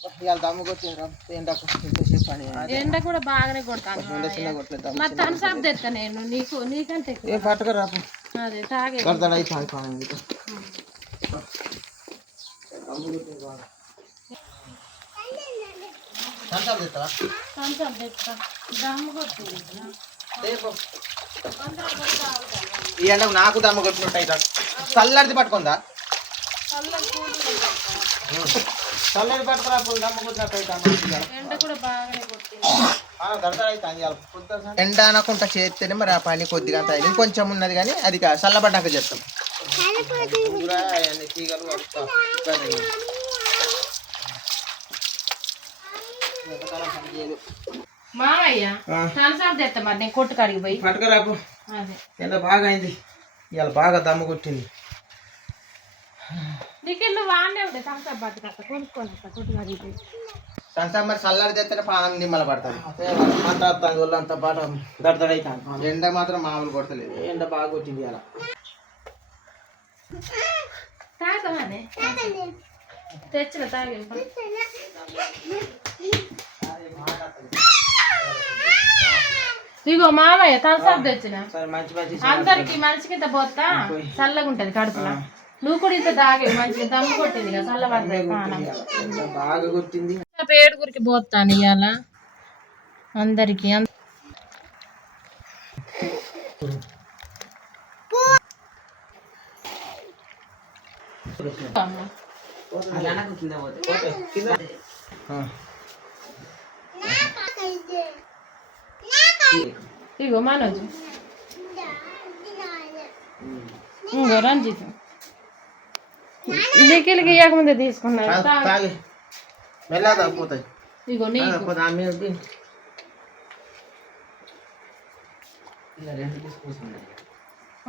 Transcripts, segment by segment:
ఇవాళ దమ్ము కొట్టిండ్రా ఎండకు ఇంతసేపు పని ఎండ కూడా బాగానే కొడతాను మరి థమ్స్అప్ తెస్తా నేను నీకంటే ఏ పట్టుకురా అదే తాగే థమ్స్అప్ తెస్తా దమ్ము కొట్టింది ఈ ఎండకు నాకు దమ్ము కొట్టినట్టు చల్లడిది పట్టుకుందా చల్లడి పట్టుకురా దమ్ము కొట్టినట్టు ఎండ కూడా బాగానే కొట్టింది ఎండ అనకుండా చేస్తేనే మరి ఆ పని కొద్దిగా అంత ఇంకొంచెం ఉన్నది కానీ అది చల్లబడ్డాక చేస్తాం తీగలు మామయ్య థమ్స్అప్ తెస్తా మరి నేను కొట్టు కాడికి పోయి పట్టుకురాపు ఎండ బాగా అయింది ఇవాళ బాగా దమ్ము కొట్టింది నీకెళ్ళు వాడినే ఉండే థమ్స్అప్ పట్టుకట్ట కొనుక్కొని కొట్టు కాడికి పోయి థమ్స్అప్ మరి చల్లడి తెస్తేనే పానం నిమ్మల పడతాను మాట్లాడుతాను వాళ్ళంతా పాట దడదడైతాను ఎండ మాత్రం మామూలు కొడతలేదు ఎండ బాగా కొట్టింది అలా తాగమానే తెచ్చిన తాగే ఇగో మామయ్య థమ్స్అప్ తెచ్చిన అందరికి మనిషికి ఇంత పోతా చల్లగా ఉంటది కడుపులో నువ్వు కూడా ఇంత తాగే మంచిగా దమ్ము కొట్టింది కదా చల్లబడుతుంది బాగా కొట్టింది పేడుగురికి పోతాను ఇవాళ అందరికి ఇగో మనోజ్ ఇంకో రంజిత్ దిక్కిలకి ఇవ్వకముందే తీసుకున్నారు ఇగో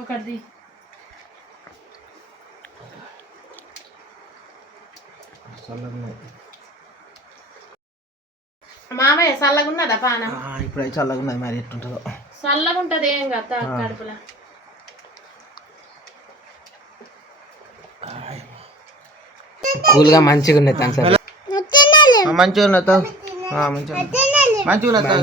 ఒకటి మామయ్య చల్లగా ఉన్నదా పానం ఇప్పుడు చల్లగా ఉన్నది మరి ఎట్టుంటుందో చల్లగా ఉంటది ఏం కదా కడుపులో కూల్గా మంచిగా ఉన్నది మంచిగా ఉన్నది మంచిగున్నది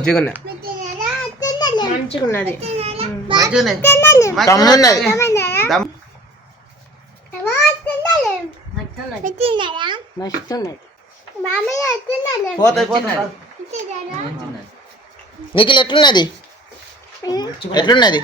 నిఖిల్ ఎట్లున్నది ఎట్లున్నది